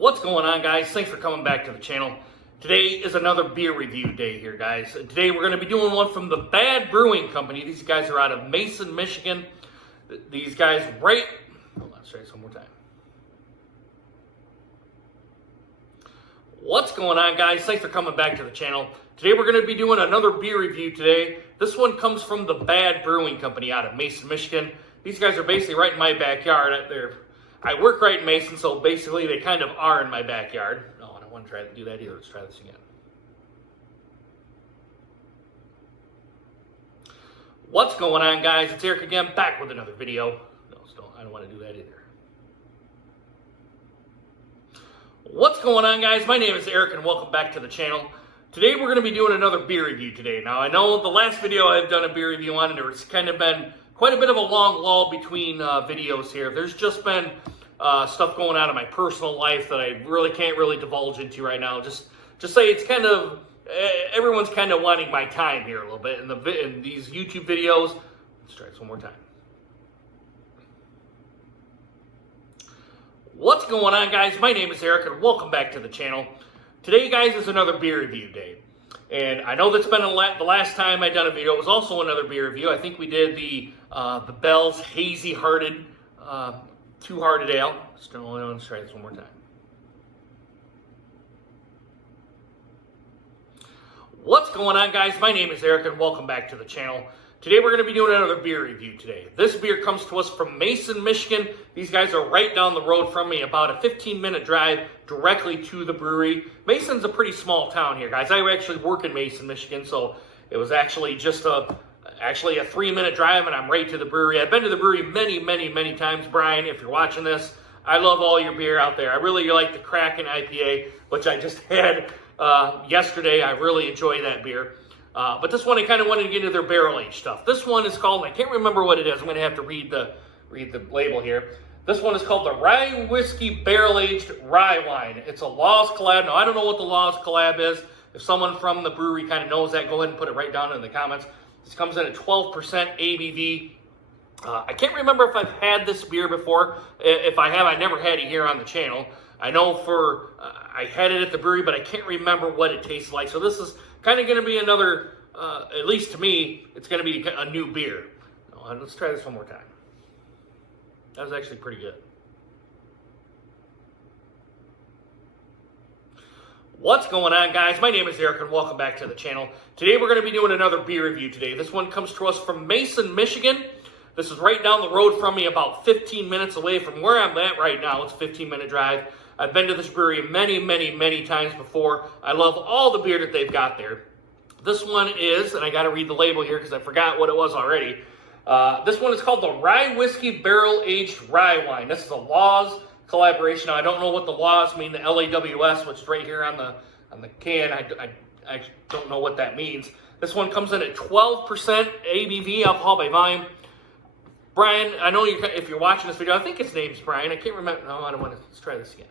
What's going on, guys? Thanks for coming back to the channel. Today is another beer review day here, guys. Today we're going to be doing one from the Bad Brewing Company. These guys are out of Mason, Michigan. These guys hold on, let's try this one more time. What's going on, guys? Thanks for coming back to the channel. Today we're going to be doing another beer review today. This one comes from the Bad Brewing Company out of Mason, Michigan. These guys are basically right in my backyard. I work right in Mason, so basically they kind of are in my backyard. No, I don't want to try to do that either. Let's try this again. What's going on, guys? It's Eric again, back with another video. No, I don't want to do that either. What's going on, guys? My name is Eric, and welcome back to the channel. Today we're going to be doing another beer review today. Now, I know the last video I've done a beer review on, and there's kind of been quite a bit of a long lull between videos here. There's just been stuff going on in my personal life that I really can't divulge into right now. Just say it's kind of, everyone's kind of wanting my time here a little bit in these YouTube videos. Let's try this one more time. What's going on, guys? My name is Eric, and welcome back to the channel. Today, guys, is another beer review day. And I know that's been the last time I done a video. It was also another beer review. I think we did the Bell's Hazy Hearted Two-Hearted Ale. Let's try this one more time. What's going on, guys? My name is Eric, and welcome back to the channel. Today we're going to be doing another beer review today. This beer comes to us from Mason, Michigan. These guys are right down the road from me, about a 15-minute drive directly to the brewery. Mason's a pretty small town here, guys. I actually work in Mason, Michigan, so it was actually just a 3-minute drive, and I'm right to the brewery. I've been to the brewery many times. Brian, if you're watching this, I love all your beer out there. I really like the Kraken IPA, which I just had yesterday. I really enjoy that beer. But this one, I kind of wanted to get into their barrel-aged stuff. This one is called, I can't remember what it is. I'm going to have to read the label here. This one is called the Rye Whiskey Barrel-Aged Rye Wine. It's a Laws collab. Now, I don't know what the Laws collab is. If someone from the brewery kind of knows that, go ahead and put it right down in the comments. This comes in at 12% ABV. I can't remember if I've had this beer before. If I have, I never had it here on the channel. I know I had it at the brewery, but I can't remember what it tastes like. So this is kind of going to be another, at least to me, it's going to be a new beer. Let's try this one more time. That was actually pretty good. What's going on, guys? My name is Eric, and welcome back to the channel. Today we're going to be doing another beer review today. This one comes to us from Mason, Michigan. This is right down the road from me, about 15 minutes away from where I'm at right now. It's a 15-minute drive. I've been to this brewery many times before. I love all the beer that they've got there. This one is, and I got to read the label here because I forgot what it was already. This one is called the Rye Whiskey Barrel Aged Rye Wine. This is a Laws collaboration. Now, I don't know what the Laws mean, the LAWS, which is right here on the can. I don't know what that means. This one comes in at 12% ABV, alcohol by volume. Brian, I know if you're watching this video, I think his name's Brian. I can't remember. No, I don't want to. Let's try this again.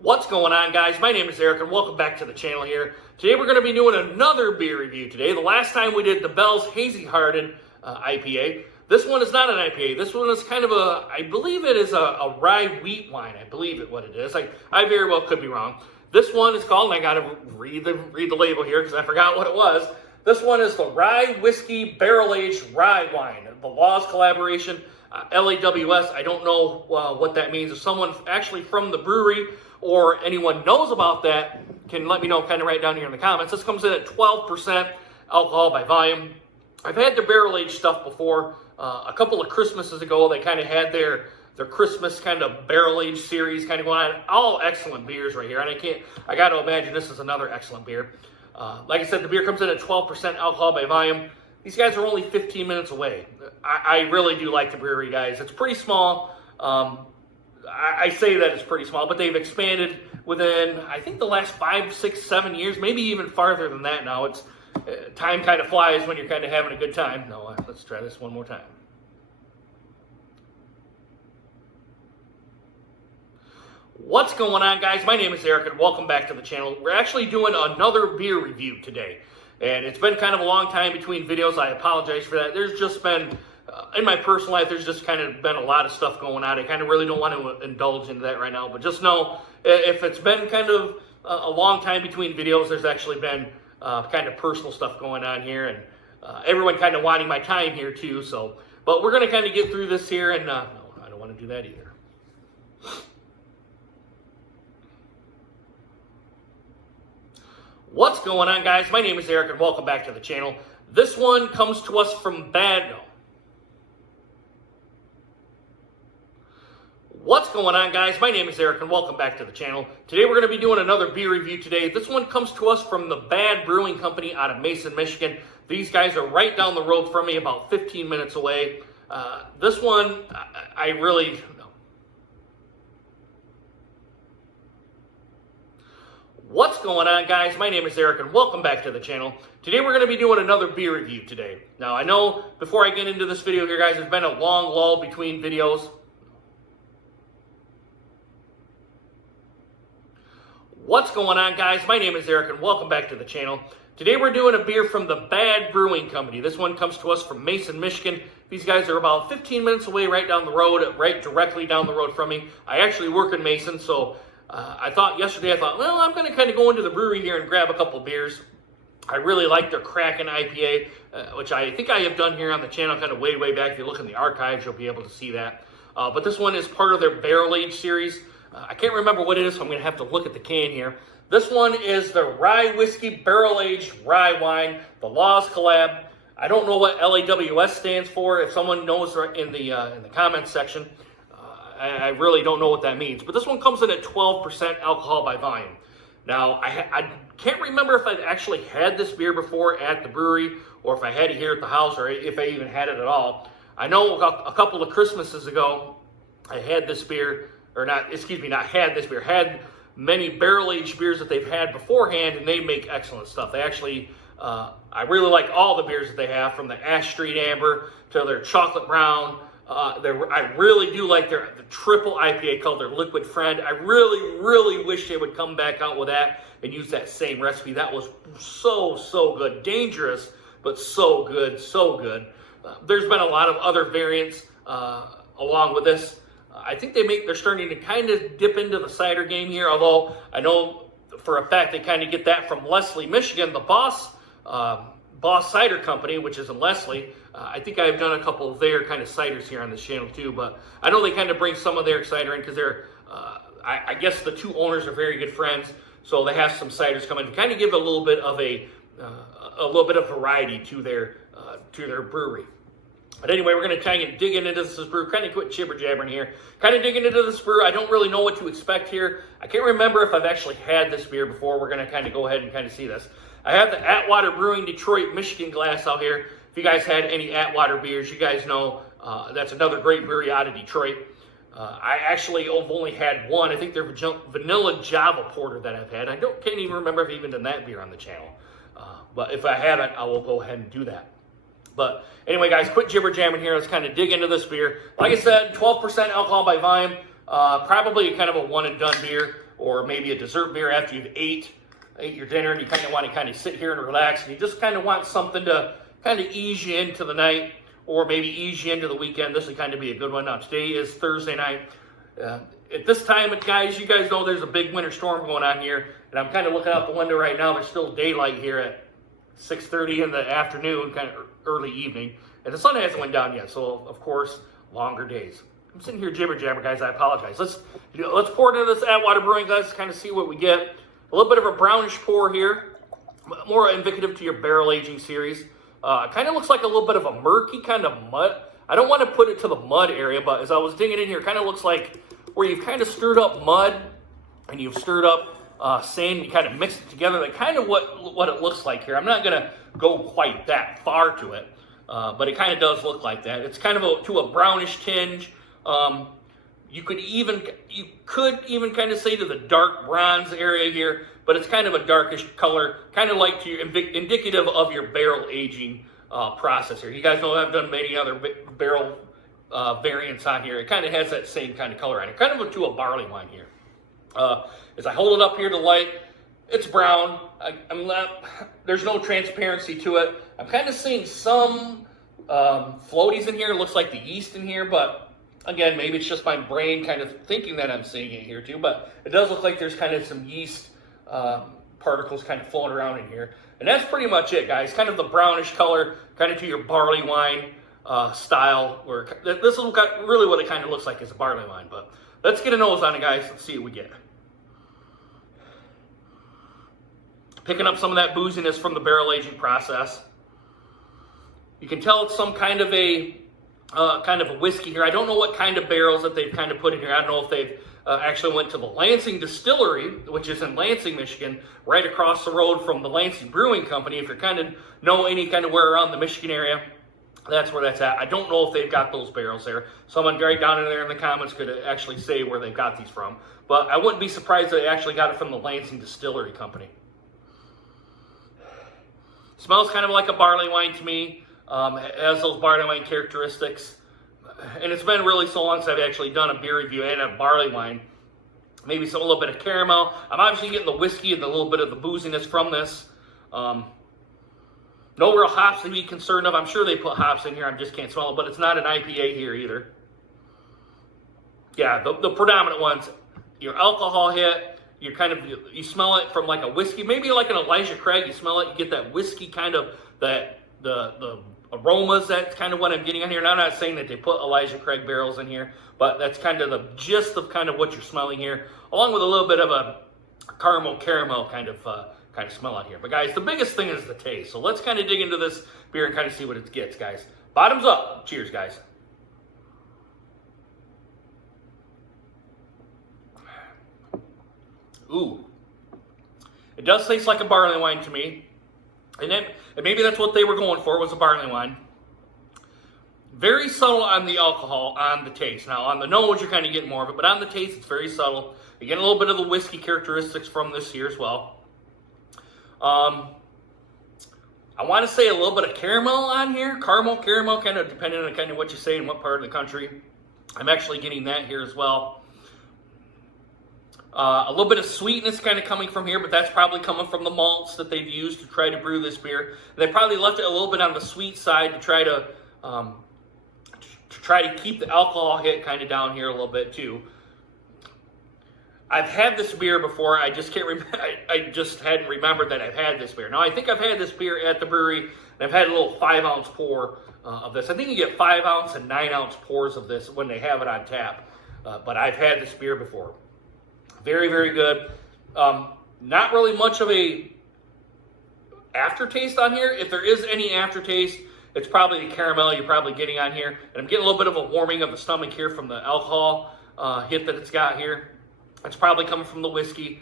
What's going on, guys? My name is Eric, and welcome back to the channel here. Today we're going to be doing another beer review today. The last time we did the Bell's Hazy Hearted IPA. This one is not an IPA. This one is kind of I believe it is a rye wheat wine. I believe it what it is. I very well could be wrong. This one is called, and I got to read the label here because I forgot what it was. This one is the Rye Whiskey Barrel Aged Rye Wine. The Laws collaboration, LAWS. I don't know what that means. If someone actually from the brewery or anyone knows about that, can let me know kind of right down here in the comments. This comes in at 12% alcohol by volume. I've had their barrel-aged stuff before. A couple of Christmases ago, they kind of had their Christmas kind of barrel-aged series kind of going on. All excellent beers right here. And I got to imagine this is another excellent beer. Like I said, the beer comes in at 12% alcohol by volume. These guys are only 15 minutes away. I really do like the brewery, guys. It's pretty small. I say that it's pretty small, but they've expanded within, I think, the last 5, 6, 7 years, maybe even farther than that now. It's time kind of flies when you're kind of having a good time. No, let's try this one more time. What's going on, guys? My name is Eric, and welcome back to the channel. We're actually doing another beer review today. And it's been kind of a long time between videos. I apologize for that. There's just been, in my personal life, there's just kind of been a lot of stuff going on. I kind of really don't want to indulge into that right now. But just know, if it's been kind of a long time between videos, there's actually been kind of personal stuff going on here. And everyone kind of wanting my time here too. So, but we're going to kind of get through this here. And no, I don't want to do that either. What's going on, guys? My name is Eric, and welcome back to the channel. This one comes to us from What's going on, guys? My name is Eric, and welcome back to the channel. Today we're going to be doing another beer review today. This one comes to us from the Bad Brewing Company out of Mason, Michigan. These guys are right down the road from me, about 15 minutes away. This one, I really... What's going on, guys? My name is Eric, and welcome back to the channel. Today we're going to be doing another beer review today. Now, I know before I get into this video here, guys, there's been a long lull between videos. What's going on, guys? My name is Eric, and welcome back to the channel. Today we're doing a beer from the Bad Brewing Company. This one comes to us from Mason, Michigan. These guys are about 15 minutes away, right down the road, right directly down the road from me. I actually work in Mason, so yesterday, well, I'm going to kind of go into the brewery here and grab a couple beers. I really like their Kraken IPA, which I think I have done here on the channel kind of way back. If you look in the archives, you'll be able to see that. But this one is part of their Barrel Age series. I can't remember what it is, so I'm going to have to look at the can here. This one is the Rye Whiskey Barrel Aged Rye Wine, the Laws Collab. I don't know what LAWS stands for. If someone knows in the comments section, I really don't know what that means. But this one comes in at 12% alcohol by volume. Now, I can't remember if I've actually had this beer before at the brewery, or if I had it here at the house, or if I even had it at all. I know a couple of Christmases ago, I had this beer, had many barrel-aged beers that they've had beforehand, and they make excellent stuff. They actually, I really like all the beers that they have, from the Ash Street Amber to their Chocolate Brown. I really do like the triple IPA called their Liquid Friend. I really wish they would come back out with that and use that same recipe. That was so good. Dangerous, but so good. There's been a lot of other variants along with this. I think they're starting to kind of dip into the cider game here, although I know for a fact they kind of get that from Leslie, Michigan, the Boss Cider Company, which is in Leslie. I think I've done a couple of their kind of ciders here on this channel too, but I know they kind of bring some of their cider in because they're, I guess the two owners are very good friends, so they have some ciders coming to kind of give a little bit of variety to their brewery. But anyway, we're going to kind of dig into this brew, kind of quit jibber-jabbering here, kind of digging into this brew. I don't really know what to expect here. I can't remember if I've actually had this beer before. We're going to kind of go ahead and kind of see this. I have the Atwater Brewing Detroit, Michigan glass out here. If you guys had any Atwater beers, you guys know that's another great brewery out of Detroit. I actually have only had one. I think they're Vanilla Java Porter that I've had. I can't even remember if I've even done that beer on the channel. But if I haven't, I will go ahead and do that. But anyway, guys, quit jibber-jamming here. Let's kind of dig into this beer. Like I said, 12% alcohol by volume. Probably kind of a one-and-done beer, or maybe a dessert beer after you've ate your dinner and you kind of want to kind of sit here and relax, and you just kind of want something to kind of ease you into the night, or maybe ease you into the weekend. This would kind of be a good one. Now, today is Thursday night. At this time, guys, you guys know there's a big winter storm going on here, and I'm kind of looking out the window right now. There's still daylight here at 6:30 in the afternoon, kind of early evening, and the sun hasn't went down yet, so of course, longer days. I'm sitting here jibber-jabber, guys. I apologize. Let's pour it into this Atwater Brewing glass, kind of see what we get. A little bit of a brownish pour here, more indicative to your barrel aging series. Kind of looks like a little bit of a murky kind of mud. I don't want to put it to the mud area, but as I was digging in here, it kind of looks like where you've kind of stirred up mud and you've stirred up sand and you kind of mixed it together. That's kind of what it looks like here. I'm not going to go quite that far to it, but it kind of does look like that. It's kind of to a brownish tinge. You could even kind of say to the dark bronze area here, but it's kind of a darkish color, kind of like indicative of your barrel aging process here. You guys know I've done many other barrel variants on here. It kind of has that same kind of color on it, kind of to a barley wine here. As I hold it up here to light, It's brown. I'm not. There's no transparency to it. I'm kind of seeing some floaties in here. It looks like the yeast in here, but again, maybe it's just my brain kind of thinking that I'm seeing it here too. But it does look like there's kind of some yeast particles kind of floating around in here, and that's pretty much it, guys. Kind of the brownish color, kind of to your barley wine style. Where this is really what it kind of looks like is a barley wine. But let's get a nose on it, guys. Let's see what we get. Picking up some of that booziness from the barrel aging process. You can tell it's some kind of a whiskey here. I don't know what kind of barrels that they've kind of put in here. I don't know if they've actually went to the Lansing Distillery, which is in Lansing, Michigan, right across the road from the Lansing Brewing Company. If you kind of know any kind of where around the Michigan area, that's where that's at. I don't know if they've got those barrels there. Someone right down in there in the comments could actually say where they've got these from. But I wouldn't be surprised if they actually got it from the Lansing Distillery Company. Smells kind of like a barley wine to me. It has those barley wine characteristics. And it's been really so long since I've actually done a beer review and a barley wine. Maybe a little bit of caramel. I'm obviously getting the whiskey and a little bit of the booziness from this. No real hops to be concerned of. I'm sure they put hops in here. I just can't smell it. But it's not an IPA here either. Yeah, the predominant ones. Your alcohol hit. You smell it from like a whiskey, maybe like an Elijah Craig. You smell it, you get that whiskey kind of the aromas. That's kind of what I'm getting on here. And I'm not saying that they put Elijah Craig barrels in here, but that's kind of the gist of kind of what you're smelling here, along with a little bit of a caramel kind of smell out here. But guys, the biggest thing is the taste. So let's kind of dig into this beer and kind of see what it gets, guys. Bottoms up. Cheers, guys. Ooh, it does taste like a barley wine to me, and maybe that's what they were going for, was a barley wine. Very subtle on the alcohol, on the taste. Now, on the nose, you're kind of getting more of it, but on the taste, it's very subtle. You get a little bit of the whiskey characteristics from this here as well. I want to say a little bit of caramel on here, caramel, kind of depending on kind of what you say and what part of the country. I'm actually getting that here as well. A little bit of sweetness kind of coming from here, but that's probably coming from the malts that they've used to try to brew this beer. They probably left it a little bit on the sweet side to try to keep the alcohol hit kind of down here a little bit too. I've had this beer before. I just can't remember. I just hadn't remembered that I've had this beer. Now I think I've had this beer at the brewery, and I've had a little 5-ounce pour of this. I think you get 5-ounce and 9-ounce pours of this when they have it on tap. But I've had this beer before. Very, very good. Not really much of a aftertaste on here. If there is any aftertaste, it's probably the caramel you're probably getting on here. And I'm getting a little bit of a warming of the stomach here from the alcohol hit that it's got here. It's probably coming from the whiskey.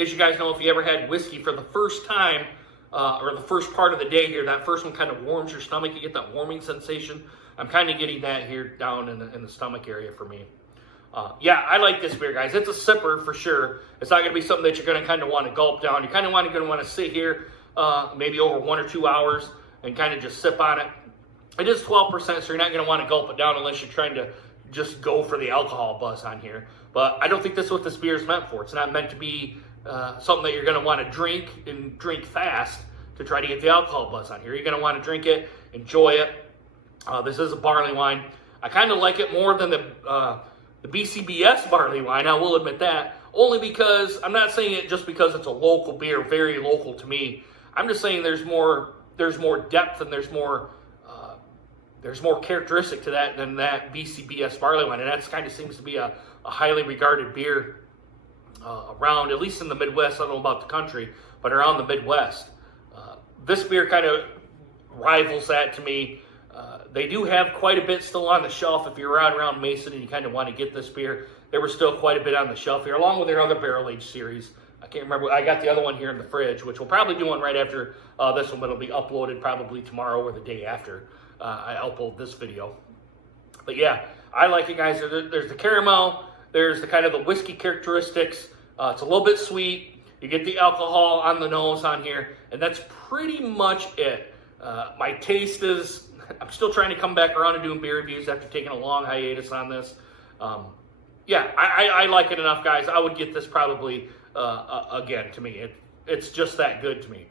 As you guys know, if you ever had whiskey for the first time, or the first part of the day here, that first one kind of warms your stomach. You get that warming sensation. I'm kind of getting that here down in the stomach area for me. Yeah, I like this beer, guys. It's a sipper for sure. It's not going to be something that you're going to kind of want to gulp down. You're kind of going to want to sit here maybe over 1 or 2 hours and kind of just sip on it. It is 12%, so you're not going to want to gulp it down unless you're trying to just go for the alcohol buzz on here. But I don't think that's what this beer is meant for. It's not meant to be something that you're going to want to drink and drink fast to try to get the alcohol buzz on here. You're going to want to drink it, enjoy it. This is a barley wine. I kind of like it more than the BCBS barley wine, I will admit that, only because, I'm not saying it just because it's a local beer, very local to me. I'm just saying there's more depth and there's more characteristic to that than that BCBS barley wine, and that kind of seems to be a highly regarded beer around, at least in the Midwest. I don't know about the country, but around the Midwest. This beer kind of rivals that to me. They do have quite a bit still on the shelf. If you're around Mason and you kind of want to get this beer, there was still quite a bit on the shelf here, along with their other barrel-aged series. I can't remember. I got the other one here in the fridge, which we'll probably do one right after this one, but it'll be uploaded probably tomorrow or the day after I upload this video. But yeah, I like it, guys. There's the caramel. There's the kind of the whiskey characteristics. It's a little bit sweet. You get the alcohol on the nose on here, and that's pretty much it. My taste is... I'm still trying to come back around and doing beer reviews after taking a long hiatus on this. Yeah, I like it enough, guys. I would get this probably again, to me. It's just that good to me.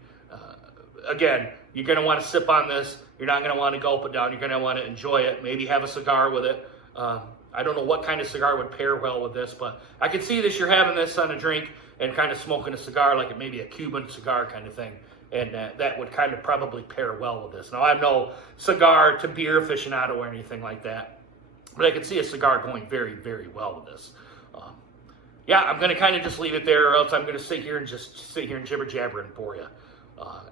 Again, you're going to want to sip on this. You're not going to want to gulp it down. You're going to want to enjoy it. Maybe have a cigar with it. I don't know what kind of cigar would pair well with this, but I can see this. You're having this on a drink and kind of smoking a cigar, like maybe a Cuban cigar kind of thing. And that would kind of probably pair well with this. Now, I'm no cigar to beer aficionado or anything like that, but I can see a cigar going very, very well with this. Yeah, I'm going to kind of just leave it there, or else I'm going to sit here and jibber jabbering for you.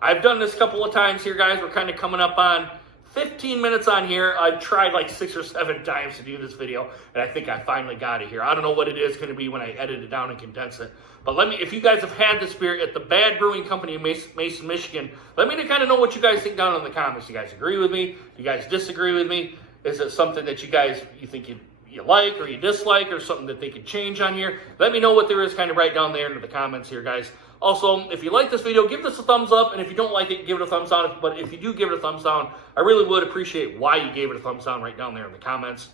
I've done this a couple of times here, guys. We're kind of coming up on 15 minutes on here. I've tried like 6 or 7 times to do this video, and I think I finally got it here. I don't know what it is going to be when I edit it down and condense it. But if you guys have had this beer at the Bad Brewing Company in Mason, Michigan, let me kind of know what you guys think down in the comments. Do you guys agree with me? Do you guys disagree with me? Is it something that you think you like or you dislike, or something that they could change on here? Let me know what there is kind of right down there in the comments here, guys. Also, if you like this video, give this a thumbs up, and if you don't like it, give it a thumbs down. But if you do give it a thumbs down, I really would appreciate why you gave it a thumbs down right down there in the comments.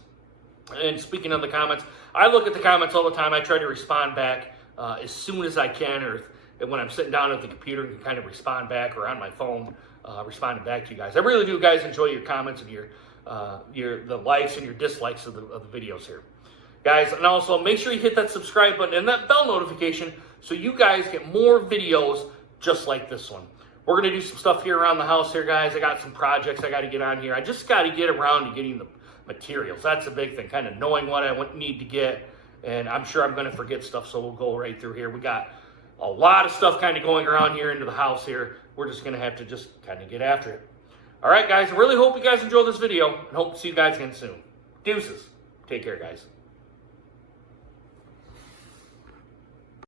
And speaking of the comments, I look at the comments all the time. I try to respond back as soon as I can, or when I'm sitting down at the computer and can kind of respond back, or on my phone, responding back to you guys. I really do, guys, enjoy your comments and the likes and your dislikes of the videos here, guys. And also make sure you hit that subscribe button and that bell notification so you guys get more videos just like this one. We're going to do some stuff here around the house here, guys. I got some projects I got to get on here. I just got to get around to getting the materials. That's a big thing, kind of knowing what I need to get. And I'm sure I'm going to forget stuff, so we'll go right through here. We got a lot of stuff kind of going around here into the house here. We're just going to have to just kind of get after it. All right, guys. I really hope you guys enjoyed this video, and hope to see you guys again soon. Deuces. Take care, guys.